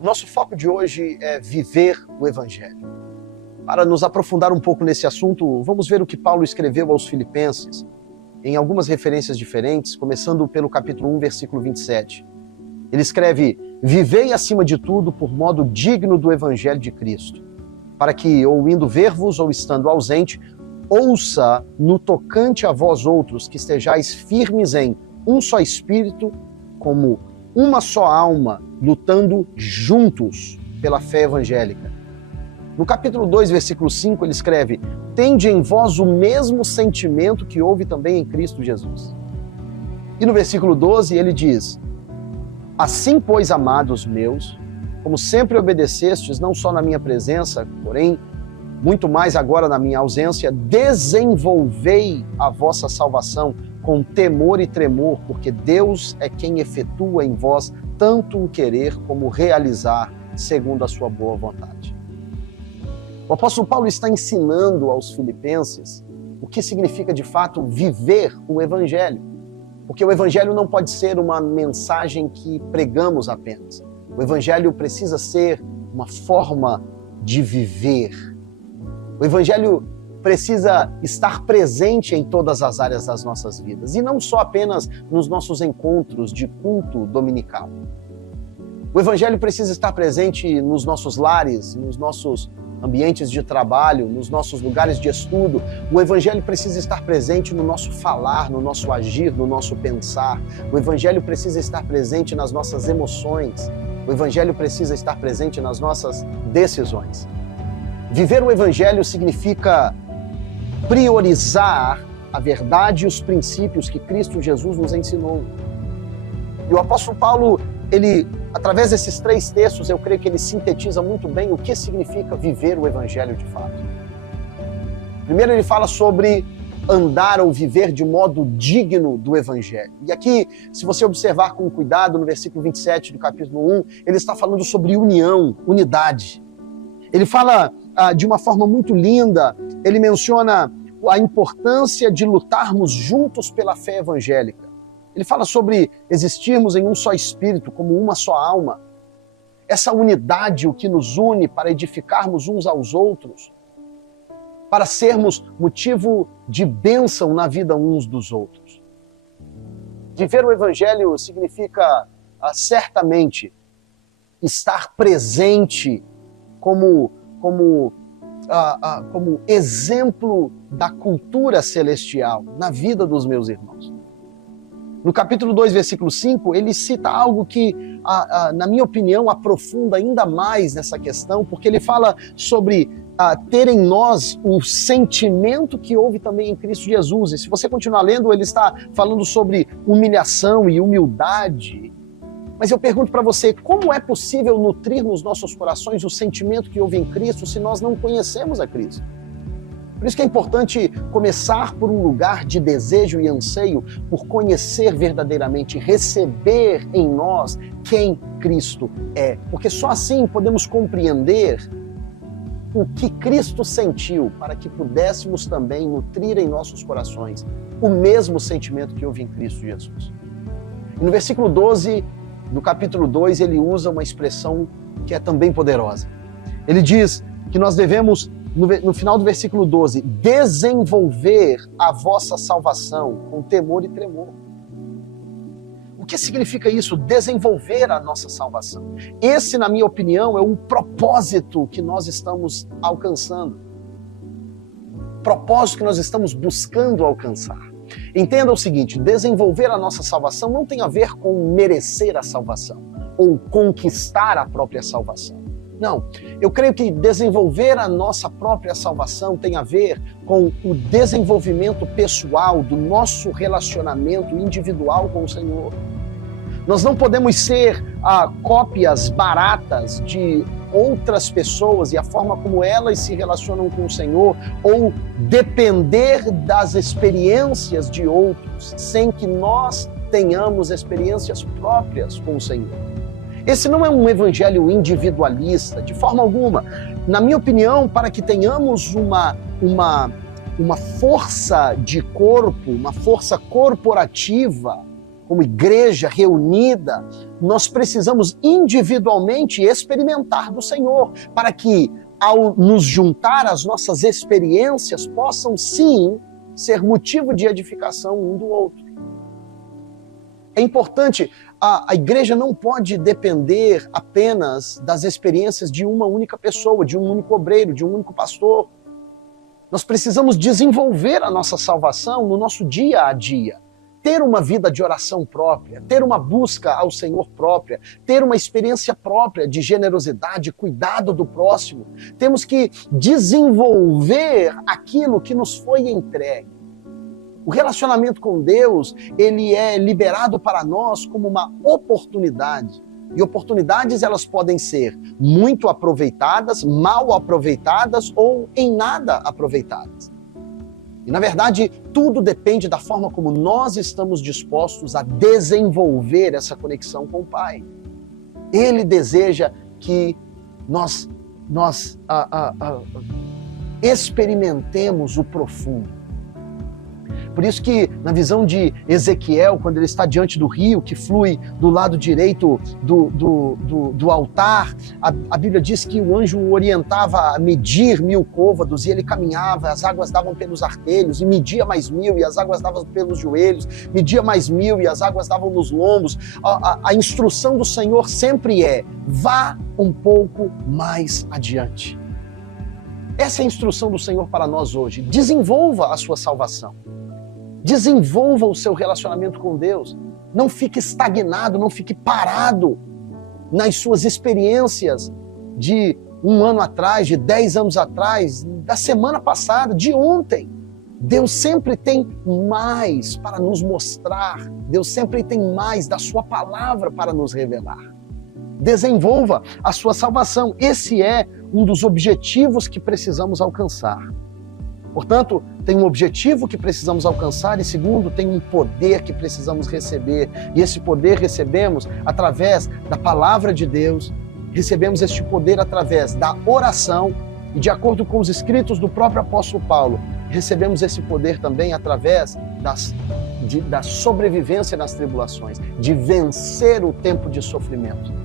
Nosso foco de hoje é viver o Evangelho. Para nos aprofundar um pouco nesse assunto, vamos ver o que Paulo escreveu aos Filipenses, em algumas referências diferentes, começando pelo capítulo 1, versículo 27. Ele escreve: "Vivei acima de tudo por modo digno do Evangelho de Cristo, para que, ou indo ver-vos, ou estando ausente, ouça no tocante a vós outros que estejais firmes em um só espírito, como uma só alma, lutando juntos pela fé evangélica." No capítulo 2, versículo 5, ele escreve: "Tende em vós o mesmo sentimento que houve também em Cristo Jesus." E no versículo 12 ele diz: "Assim, pois, amados meus, como sempre obedecestes, não só na minha presença, porém, muito mais agora na minha ausência, desenvolvei a vossa salvação com temor e tremor, porque Deus é quem efetua em vós tanto o querer como o realizar, segundo a sua boa vontade." O apóstolo Paulo está ensinando aos filipenses o que significa de fato viver o Evangelho. Porque o Evangelho não pode ser uma mensagem que pregamos apenas. O Evangelho precisa ser uma forma de viver. O Evangelho precisa estar presente em todas as áreas das nossas vidas, e não só apenas nos nossos encontros de culto dominical. O Evangelho precisa estar presente nos nossos lares, nos nossos ambientes de trabalho, nos nossos lugares de estudo. O Evangelho precisa estar presente no nosso falar, no nosso agir, no nosso pensar. O Evangelho precisa estar presente nas nossas emoções. O Evangelho precisa estar presente nas nossas decisões. Viver o Evangelho significa priorizar a verdade e os princípios que Cristo Jesus nos ensinou. E o apóstolo Paulo, através desses 3 textos, eu creio que ele sintetiza muito bem o que significa viver o Evangelho de fato. Primeiro ele fala sobre andar ou viver de modo digno do Evangelho. E aqui, se você observar com cuidado, no versículo 27 do capítulo 1, ele está falando sobre união, unidade. Ele fala de uma forma muito linda, ele menciona a importância de lutarmos juntos pela fé evangélica. Ele fala sobre existirmos em um só espírito, como uma só alma. Essa unidade, o que nos une para edificarmos uns aos outros, para sermos motivo de bênção na vida uns dos outros. Viver o Evangelho significa certamente estar presente como exemplo da cultura celestial na vida dos meus irmãos. No capítulo 2, versículo 5, ele cita algo que, na minha opinião, aprofunda ainda mais nessa questão, porque ele fala sobre ter em nós o sentimento que houve também em Cristo Jesus. E se você continuar lendo, ele está falando sobre humilhação e humildade. Mas eu pergunto para você, como é possível nutrir nos nossos corações o sentimento que houve em Cristo se nós não conhecemos a Cristo? Por isso que é importante começar por um lugar de desejo e anseio por conhecer verdadeiramente, receber em nós quem Cristo é. Porque só assim podemos compreender o que Cristo sentiu para que pudéssemos também nutrir em nossos corações o mesmo sentimento que houve em Cristo Jesus. E no versículo 12, no capítulo 2, ele usa uma expressão que é também poderosa. Ele diz que nós devemos, no final do versículo 12, desenvolver a vossa salvação com temor e tremor. O que significa isso? Desenvolver a nossa salvação. Esse, na minha opinião, é um propósito que nós estamos alcançando. Propósito que nós estamos buscando alcançar. Entenda o seguinte, desenvolver a nossa salvação não tem a ver com merecer a salvação ou conquistar a própria salvação. Não, eu creio que desenvolver a nossa própria salvação tem a ver com o desenvolvimento pessoal do nosso relacionamento individual com o Senhor. Nós não podemos ser cópias baratas de outras pessoas e a forma como elas se relacionam com o Senhor, ou depender das experiências de outros, sem que nós tenhamos experiências próprias com o Senhor. Esse não é um evangelho individualista, de forma alguma. Na minha opinião, para que tenhamos uma força de corpo, uma força corporativa, como igreja reunida, nós precisamos individualmente experimentar do Senhor, para que, ao nos juntar, as nossas experiências possam sim ser motivo de edificação um do outro. É importante, a igreja não pode depender apenas das experiências de uma única pessoa, de um único obreiro, de um único pastor. Nós precisamos desenvolver a nossa salvação no nosso dia a dia. Ter uma vida de oração própria, ter uma busca ao Senhor própria, ter uma experiência própria de generosidade, cuidado do próximo. Temos que desenvolver aquilo que nos foi entregue. O relacionamento com Deus, ele é liberado para nós como uma oportunidade. E oportunidades, elas podem ser muito aproveitadas, mal aproveitadas ou em nada aproveitadas. E, na verdade, tudo depende da forma como nós estamos dispostos a desenvolver essa conexão com o Pai. Ele deseja que nós experimentemos o profundo. Por isso que, na visão de Ezequiel, quando ele está diante do rio que flui do lado direito do altar, a Bíblia diz que o anjo o orientava a medir 1000 côvados, e ele caminhava, as águas davam pelos artelhos, e media mais 1000, e as águas davam pelos joelhos, media mais 1000, e as águas davam nos lombos. A instrução do Senhor sempre é: vá um pouco mais adiante. Essa é a instrução do Senhor para nós hoje. Desenvolva a sua salvação. Desenvolva o seu relacionamento com Deus. Não fique estagnado, não fique parado nas suas experiências de 1 ano atrás, de 10 anos atrás, da semana passada, de ontem. Deus sempre tem mais para nos mostrar. Deus sempre tem mais da sua palavra para nos revelar. Desenvolva a sua salvação. Esse é um dos objetivos que precisamos alcançar. Portanto, tem um objetivo que precisamos alcançar e, segundo, tem um poder que precisamos receber. E esse poder recebemos através da palavra de Deus, recebemos este poder através da oração e, de acordo com os escritos do próprio apóstolo Paulo, recebemos esse poder também através da sobrevivência nas tribulações, de vencer o tempo de sofrimento.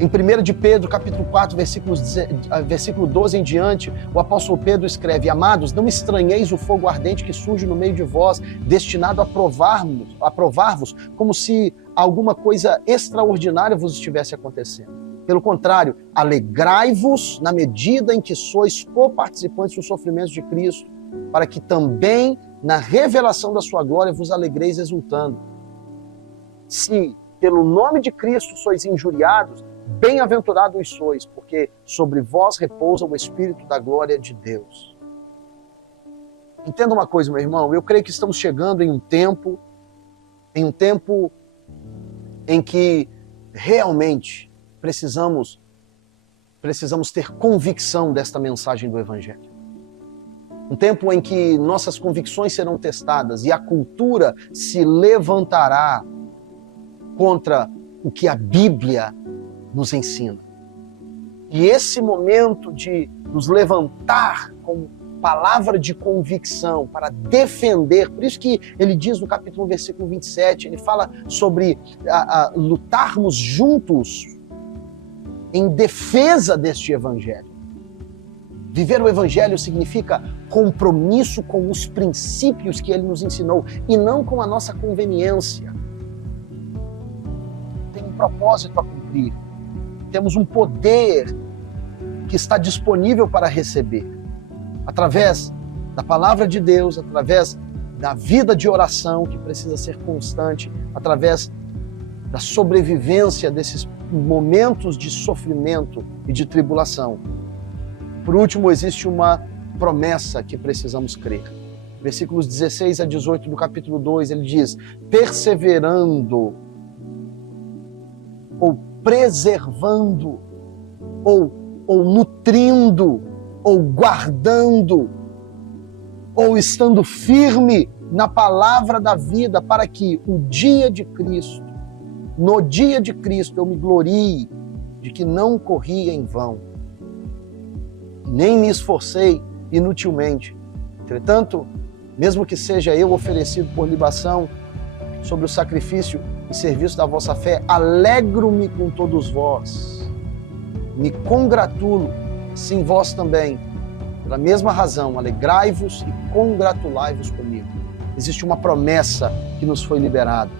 Em 1 de Pedro, capítulo 4, versículo 12 em diante, o apóstolo Pedro escreve: Amados, não estranheis o fogo ardente que surge no meio de vós, destinado a provar-vos, como se alguma coisa extraordinária vos estivesse acontecendo. Pelo contrário, alegrai-vos na medida em que sois coparticipantes dos sofrimentos de Cristo, para que também na revelação da sua glória vos alegreis exultando. Se pelo nome de Cristo sois injuriados, bem-aventurados sois, porque sobre vós repousa o Espírito da glória de Deus. Entenda uma coisa, meu irmão, eu creio que estamos chegando em um tempo em que realmente precisamos ter convicção desta mensagem do Evangelho. Um tempo em que nossas convicções serão testadas e a cultura se levantará contra o que a Bíblia nos ensina. E esse momento de nos levantar com palavra de convicção para defender, por isso que ele diz no capítulo 1, versículo 27, ele fala sobre lutarmos juntos em defesa deste Evangelho. Viver o Evangelho significa compromisso com os princípios que ele nos ensinou e não com a nossa conveniência. Tem um propósito a cumprir. Temos um poder que está disponível para receber. Através da palavra de Deus, através da vida de oração, que precisa ser constante, através da sobrevivência desses momentos de sofrimento e de tribulação. Por último, existe uma promessa que precisamos crer. Versículos 16 a 18 do capítulo 2, ele diz: perseverando, ou preservando, ou nutrindo, ou guardando, ou estando firme na palavra da vida, para que no dia de Cristo eu me glorie de que não corri em vão, nem me esforcei inutilmente. Entretanto, mesmo que seja eu oferecido por libação, sobre o sacrifício e serviço da vossa fé, alegro-me com todos vós, me congratulo, sim vós também, pela mesma razão, alegrai-vos e congratulai-vos comigo. Existe uma promessa que nos foi liberada,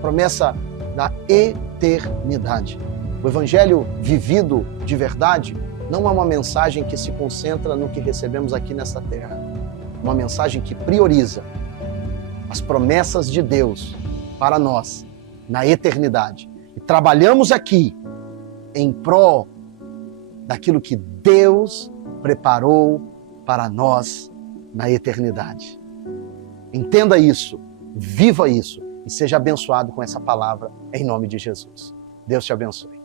promessa da eternidade. O evangelho vivido de verdade não é uma mensagem que se concentra no que recebemos aqui nesta terra, uma mensagem que prioriza as promessas de Deus para nós na eternidade. E trabalhamos aqui em prol daquilo que Deus preparou para nós na eternidade. Entenda isso, viva isso e seja abençoado com essa palavra em nome de Jesus. Deus te abençoe.